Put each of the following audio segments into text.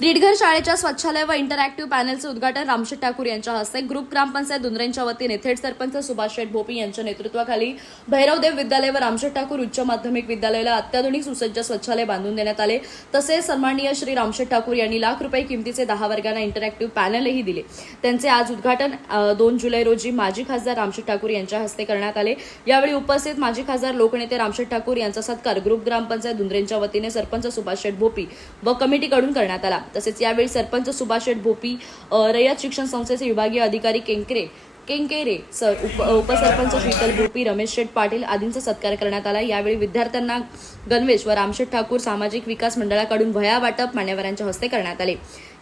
रीडघर शाळेच्या स्वच्छालय व इंटरॅक्टिव्ह पॅनलचे उद्घाटन रामशेठ ठाकूर यांच्या हस्ते. ग्रुप ग्रामपंचायत दुंद्रेंच्या वतीने थेट सरपंच सुभाष शेठ भोपी यांच्या नेतृत्वाखाली भैरवदेव विद्यालय व रामशेठ ठाकूर उच्च माध्यमिक विद्यालयाला अत्याधुनिक सुसज्ज स्वच्छालय बांधून देण्यात आले. तसेच सन्माननीय श्री रामशेठ ठाकूर यांनी लाख रुपये किमतीचे दहा वर्गांना इंटरॅक्टिव्ह पॅनलही दिले. त्यांचे आज उद्घाटन दोन जुलै रोजी माजी खासदार रामशेठ ठाकूर यांच्या हस्ते करण्यात आले. यावेळी उपस्थित माजी खासदार लोकनेते रामशेठ ठाकूर यांचा सत्कार ग्रुप ग्रामपंचायत दुंद्रेंच्या वतीने सरपंच सुभाष शेठ भोपी व कमिटीकडून करण्यात आला. तसेच यावेळी सरपंच सुभाष भोपी रयत शिक्षण संस्थेचे विभागीय अधिकारी केंकरे केंकेरे सर उप उपसरपंच शीतल भोपी रमेश शेठ पाटील आदींचा सत्कार करण्यात आला. यावेळी विद्यार्थ्यांना गणवेश व रामशेठ ठाकूर सामाजिक विकास मंडळाकडून भया वाटप मान्यवरांच्या हस्ते करण्यात आले.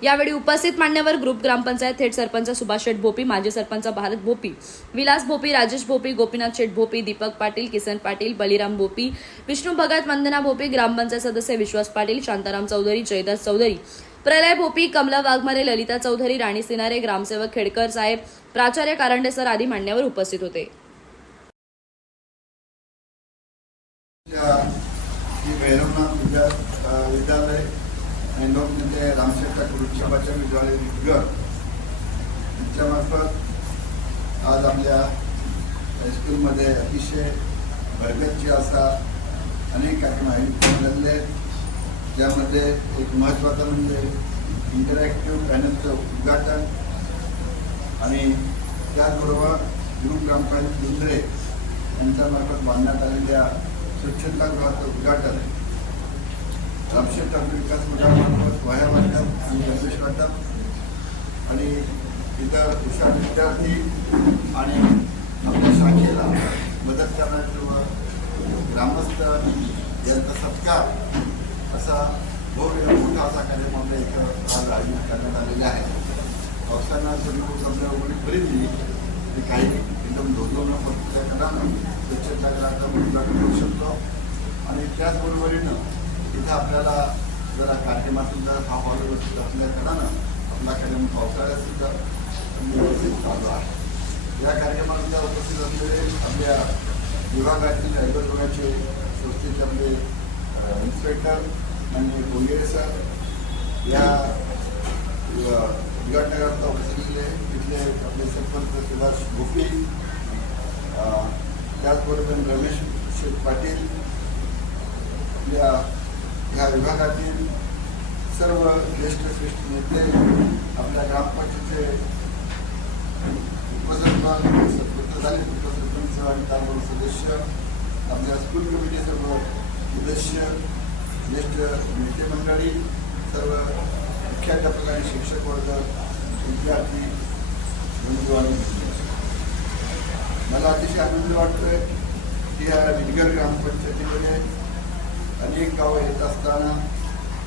यावेळी उपस्थित मान्यवर ग्रुप ग्रामपंचायत थेट सरपंच सुभाष शेठ भोपी माजी सरपंच भारत भोपी विलास भोपी राजेश भोपी गोपीनाथ शेठ भोपी दीपक पाटील किसन पाटील बलिराम भोपी विष्णू भगत वंदना भोपी ग्रामपंचायत सदस्य विश्वास पाटील शांताराम चौधरी जयदास चौधरी प्रलय भोपी कमला वाघमारे ललिता चौधरी राणी सिनारे ग्रामसेवक खेडकर साहेब प्राचार्य कारंडे सर आदी मान्यवर उपस्थित होते. विद्यालय आणि विद्यालय यांच्यामार्फत आज आपल्या हायस्कूलमध्ये अतिशय भरगतची असा अनेक कार्यक्रम आयोजित झालेले ज्यामध्ये एक महत्त्वाचा म्हणजे इंटरॅक्टिव्ह पॅनलचं उद्घाटन आणि त्याचबरोबर गुरु ग्रामपंचायत दुंद्रे यांच्यामार्फत बांधण्यात आलेल्या स्वच्छतागृहाचं उद्घाटन. रामशेठ विकास मंडळामार्फत वह्या वाटप आणि गणेश वाटप आणि इतर हुशार विद्यार्थी आणि आपल्या शाखेला मदत करणारे व ग्रामस्थ यांचा सत्कार असा भव्य मोठा असा कार्यक्रम आपल्या इथं आज आयोजित करण्यात आलेला आहे. पावसानं थोडी खूप आपल्या उघडी खरेदी आणि काही एकदम धोधोनं त्या स्वच्छता करायचा उद्घाटन करू शकतो. आणि त्याचबरोबरीनं इथं आपल्याला जरा कार्यक्रमातून जरा हा हॉल व्यवस्थित असल्या आपला कार्यक्रम पावसाळ्यात सुद्धा व्यवस्थित चालू आहे. या कार्यक्रमाला उपस्थित असलेले आपल्या विभागातील रायगड विभागाचे संस्थेचे आपले इन्स्पेक्टर आणि बोंगेरे सर या अ, उद्घाटनाकरता तिथले आपले सरपंच सुभाष भोपी त्याचबरोबर रमेश शेख पाटील या ह्या विभागातील सर्व ज्येष्ठ श्रेष्ठ नेते आपल्या ग्रामपंचायतीचे उपसरपंच झाले उपसरपंच आणि त्याबरोबर सदस्य आपल्या स्कूल कमिटी सर्व सदस्य ज्येष्ठ नेते मंडळी सर्व मुख्याध्यापक आणि शिक्षक वर्ग विद्यार्थी बंधू आणि मला अतिशय आनंद वाटतोय की या विनगर ग्रामपंचायतीमध्ये अनेक गावं येत असताना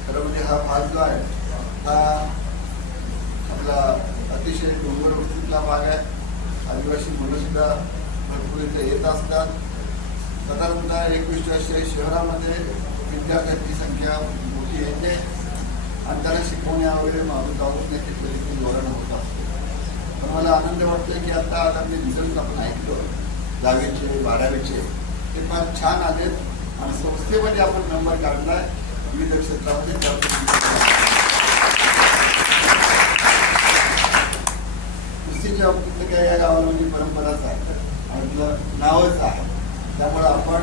खरं म्हणजे हा भाग जो आहे हा आपला अतिशय डोंगर वस्तीतला भाग आहे. आदिवासी मुलंसुद्धा भरपूर इथे येत असतात. साधारणतः एकवीस शहरामध्ये विद्यार्थ्यांची संख्या मोठी येते आणि त्याला शिकवण्या वगैरे मारून जाऊण्याची परिस्थिती धोरण होत असते. पण मला आनंद वाटतोय की आता आता मी रिझल्ट आपण ऐकलो. दहावीचे बारावीचे. ते फार छान आलेत. आणि संस्थेमध्ये आपण नंबर काढलाय. विविध क्षेत्रामध्ये त्याबद्दल कुस्तीच्या बाबतीत काय या गावाला म्हणजे परंपराच आहे. आणि आपलं नावच आहे त्यामुळे आपण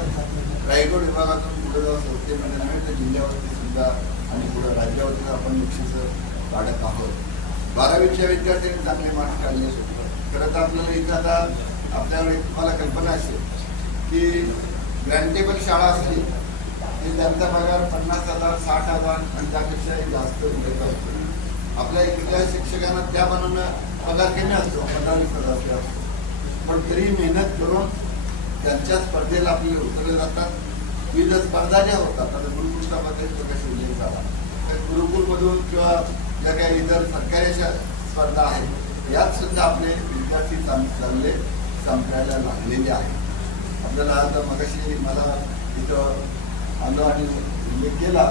रायगड विभागातून पुढे जाऊ म्हणजे नव्हे तर जिल्ह्यावरती सुद्धा आणि पुढे राज्यावरती आपण बक्षीस काढत आहोत. बारावीच्या विद्यार्थ्यांनी चांगले मार्क्स काढले खरं तर आपल्याला इथं आता आपल्याकडे तुम्हाला कल्पना असेल की ग्रँटेबल शाळा असली की त्यांचा पगार पन्नास हजार साठ हजार आणि त्यापेक्षाही जास्त मिळत असतो आपल्या इथल्या शिक्षकांना त्या मनानं पगार कमी असतो पंधरा वीस हजार असतो. पण तरी मेहनत करून त्यांच्या स्पर्धेला आपले उतरले जातात. विविध स्पर्धा ज्या होतात. आता गुरुकृष्णामध्ये तो उल्लेख झाला. त्या गुरुकुलमधून किंवा ज्या काही इतर सरकारी अशा स्पर्धा आहेत यात सुद्धा आपले विद्यार्थी चांग चांगले संपायला लागलेले आहेत. आपल्याला आता मगाशी मला इथं आलो आणि उल्लेख केला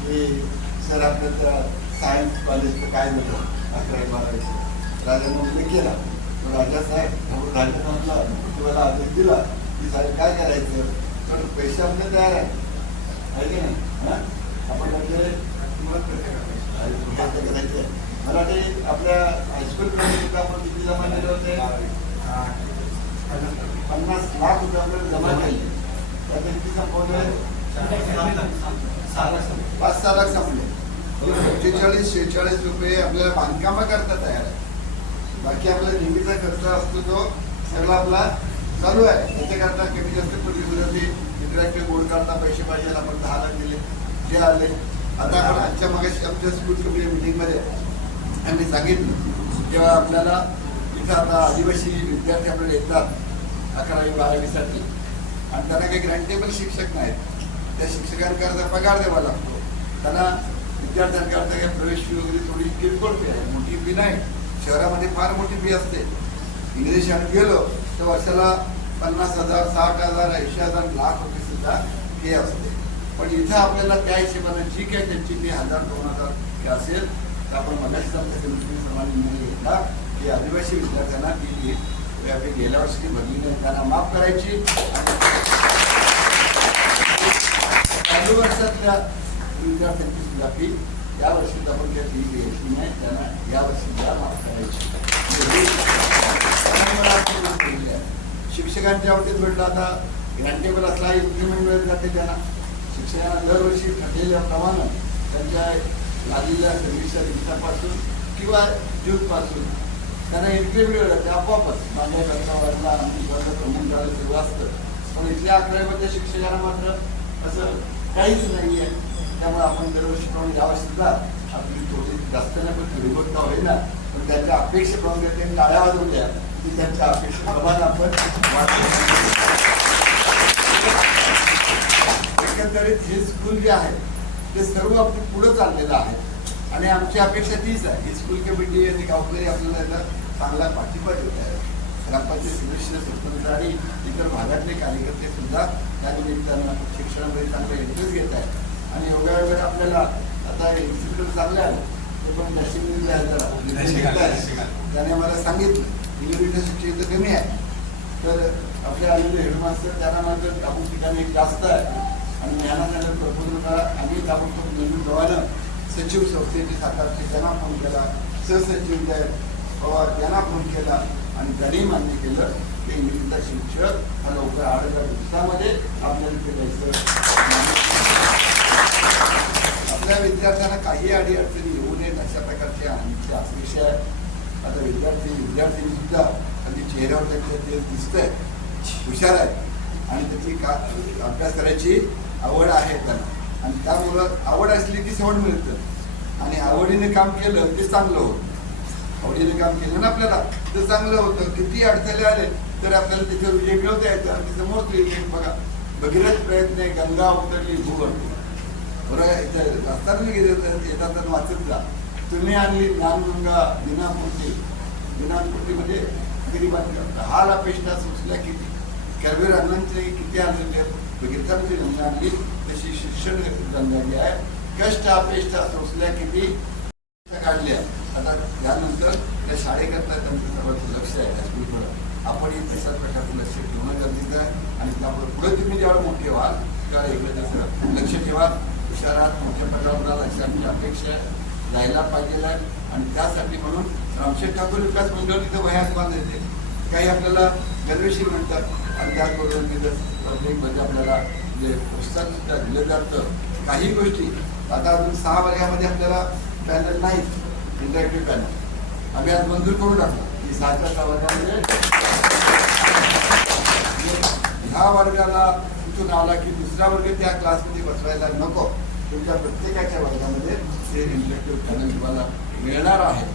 की सर आपल्या सायन्स कॉलेजचं काय झालं? अकरावी बारावीचं. राजांना उल्लेख केला. तो राजा साहेब राजा तुम्हाला आदेश दिला की साहेब काय करायचं? तर पैसे आपले तयार आहे आहे की नाही? हा? आपण म्हणजे तुम्हाला कसं करायचं. मला ते आपल्या हायस्कूल मध्ये आपण किती जमा केले होते? पन्नास लाख रुपये आपल्याला जमा केले. त्यात किती संपवले? पाच सहा लाख संपले. पंचेचाळीस शेहेचाळीस रुपये आपल्याला बांधकामं करता तयार आहे बाकी आपला नेहमीचा खर्च असतो तो सगळा आपला चालू आहे. त्याच्याकरता कमी जास्त पूर्वी इंटरॅक्टिव्ह बोर्ड काढता पैसे पाहिजे आपण दहा लाख दिले ते आले. आता आपण आजच्या मागाशी आमच्या स्कूल कमिटी मिटिंगमध्ये आम्ही सांगितलं जेव्हा आपल्याला इथं आता आदिवासी विद्यार्थी आपल्याला येतात अकरावी बारावीसाठी आणि त्यांना काही ग्रँटेबल शिक्षक नाहीत. त्या शिक्षकांकरता पगार द्यावा लागतो. त्यांना विद्यार्थ्यांकरता काही प्रवेश फी वगैरे थोडी किरकोळ फी आहे. मोठी फी नाही. शहरामध्ये फार मोठी फी असते. इंग्लिश शाळेत गेलो तर वर्षाला पन्नास हजार साठ हजार ऐंशी हजार लाख रुपये सुद्धा फी असते. पण इथं आपल्याला त्या हिशेबाने जी काही त्यांची फी हजार दोन हजार फी असेल. तर आपण मगाशी आमच्या समाज निर्णय घेतला की आदिवासी विद्यार्थ्यांना ती फी व्यापी गेल्या वर्षी भरली नाही. त्यांना माफ करायची. चालू वर्षातल्या विद्यार्थ्यांची सुद्धा फी या वर्षी आपण त्या फी घ्यायची नाही त्यांना या वर्षी त्या माफ करायची. म्हणजे आहे. शिक्षकांच्या बाबतीत म्हटलं आता ग्रँटेबल असला इम्प्लिमेंट मिळत जाते त्यांना. शिक्षकांना दरवर्षी ठरलेल्या ठरलेल्याप्रमाणे त्यांच्या लागलेल्या सर्व्हिसच्या दिवसापासून किंवा जूनपासून त्यांना इन्क्रिमेंट मिळत जाते आपोआपच. माझ्या करता वाढला आम्ही वर्ग प्रमुख झालं तेव्हा असतं. पण इथल्या अकरावीमध्ये शिक्षकांना मात्र असं काहीच नाही आहे त्यामुळे आपण दरवर्षी प्रमाणे यावर्षी सुद्धा. आपली थोडी जास्त नाही पण थोडी गोष्ट होईना पण त्यांच्या अपेक्षेप्रमाणे त्यांनी टाळ्या वाजवल्या की त्यांच्या अपेक्षेप्रमाणे आपण एकंदरीत हे स्कूल जे आहे ते सर्व आपण पुढं चाललेलं आहे. आणि आमची अपेक्षा तीच आहे. ही स्कूल कमिटी आणि गावकरी आपल्याला याचा चांगला पाठिंबा देत आहे. ग्रामपंचायत सदस्य स्वतंत्र आणि इतर भागातले कार्यकर्ते सुद्धा त्या निमित्तानं शिक्षणामध्ये चांगला इंटरेस्ट घेत आहेत. आणि योगा वगैरे आपल्याला आता इन्स्टिट्यूट चांगले आहे ते पण नशिबी आहे जरा. त्याने मला सांगितलं शिक्षण इथं कमी आहे. तर आपले आलेले हेडमास्टर त्यांना मात्र अमुक ठिकाणी जास्त आहे. आणि ज्ञानानगर प्रफुल्लला आम्ही ताबडतोब नवीन प्रमाणे सचिव संस्थेचे सातारचे त्यांना फोन केला सहसचिव पवार त्यांना फोन केला आणि त्यांनी मान्य केलं की इंग्रजीचा शिक्षक हा लवकर आठ हजार दिवसामध्ये आपल्याला द्यायचं. आपल्या विद्यार्थ्यांना काही अडी अडचणी येऊ नयेत अशा प्रकारचे आमचे अपेक्षा आहे आता विद्यार्थी विद्यार्थ्यांनी सुद्धा त्यांनी चेहऱ्यावर त्यांच्या ते दिसतंय हुशार आहेत. आणि त्याची का अभ्यास करायची आवड आहे त्यांना. आणि त्यामुळं आवड असली की सवड मिळतं. आणि आवडीने काम केलं ते चांगलं होतं. आवडीने काम केलं ना आपल्याला तर चांगलं होतं. किती अडचणी आले तर आपल्याला त्याच्यावर विजय मिळवता येतं आणि तिथं बघा भगीरथ प्रयत्न आहे गंगा उतरली भूगर्भ. बरं इथे गेले येतात तर वाचत जा. तुम्ही आणली ज्ञानगंगा दिनापूर्ती दिनापूर्तीमध्ये म्हणजे गरिबांच्या हाल अपेक्षा सुचल्या किती? कॅबीर अण्णांचे किती आणलेले भगीरथांची गंगा आणली तशी शिक्षण गंगा आहे. कष्ट अपेक्षा सोसल्या किती? काढल्या आता त्यानंतर त्या शाळेकरता त्यांचं सर्वांचं लक्ष आहे. स्कूलकडं आपण ही तशाच प्रकारचं लक्ष ठेवणं गरजेचं आहे. आणि त्यामुळे पुढे तुम्ही जेव्हा मोठे व्हाल तेव्हा इकडे त्याचं लक्ष ठेवा. शहरात मोठ्या पर्यावरणाला अशी आमची अपेक्षा जायला पाहिजे आहे. आणि त्यासाठी म्हणून रामशेठ ठाकूर विकास मंडळ तिथं वह्यास बांधायचे काही आपल्याला गर्वेशी म्हणतात आणि त्याचबरोबर तिथं प्रत्येक म्हणजे आपल्याला जे प्रोत्साहन सुद्धा दिलं जातं काही गोष्टी आता अजून सहा वर्गामध्ये आपल्याला पॅनल नाहीत इंटरॅक्टिव्ह पॅनल. आम्ही आज मंजूर करून टाकतो की सहाच्या सहा वर्गामध्ये ह्या वर्गाला तिथून आला की दुसरा वर्ग त्या क्लासमध्ये बसवायला नको. तुमच्या प्रत्येकाच्या वर्गामध्ये ते रिफ्लेक्टिव्ह पॅनल तुम्हाला मिळणार आहे.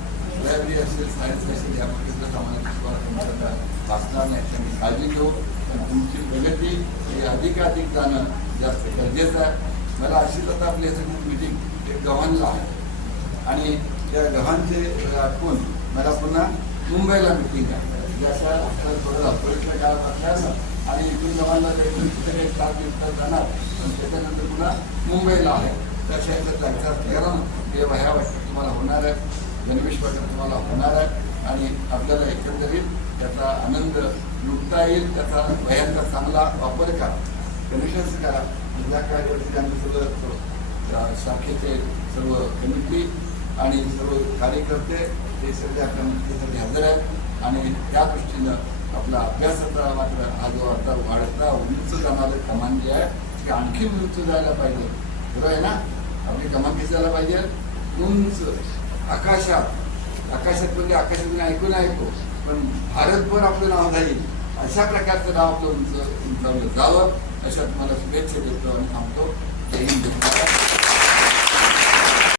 लायब्ररी असेल सायन्स असेल या प्रकारचं आम्हाला तुम्हाला तुमच्या वाचणार नाही. त्यांनी काळजी घेऊ. पण तुमची प्रगती ही अधिकाधिक जाणं जास्त गरजेचं आहे. मला अशीच आता आपली सगळी मिटिंग एक गव्हाणला आहे. आणि त्या गव्हाणचे आठवून मला पुन्हा मुंबईला मिटिंग आहे. जशा आपल्याला थोडं धावपळीच्या काळात असल्यानं आणि इथून जवानला जायचं तिथे काही तास दिवसात जाणार. पण त्याच्यानंतर पुन्हा मुंबईला आहे. तशा याच्यात जायचं असल्यानं हे वह्या वाटतं तुम्हाला होणार आहे. गणवेश वाटत तुम्हाला होणार आहे. आणि आपल्याला एकंदरीत त्याचा आनंद लुटता येईल. त्याचा वयांचा चांगला वापर करा. गणेशाचं करा. जिल्हा कार्यवरती आम्ही सगळं शाखेचे सर्व कमिटी आणि सर्व कार्यकर्ते हे सगळे आपल्या मदतीसाठी हजर आहेत. आणि त्या दृष्टीनं आपला अभ्यासाचा मात्र हा जो आता वाढता उंच जाणारं कमान जे आहे ते आणखी उंच जायला पाहिजे. बरोबर आहे ना? आपली कमान जायला पाहिजे? उंच. आकाशात. आकाशात म्हणजे आकाशात मी ऐकून ऐकू. पण भारतभर आपलं नाव जाईल अशा प्रकारचं नाव आपलं उंच उंचावलं जावं अशा तुम्हाला शुभेच्छा देतो आणि थांबतो. जय हिंद.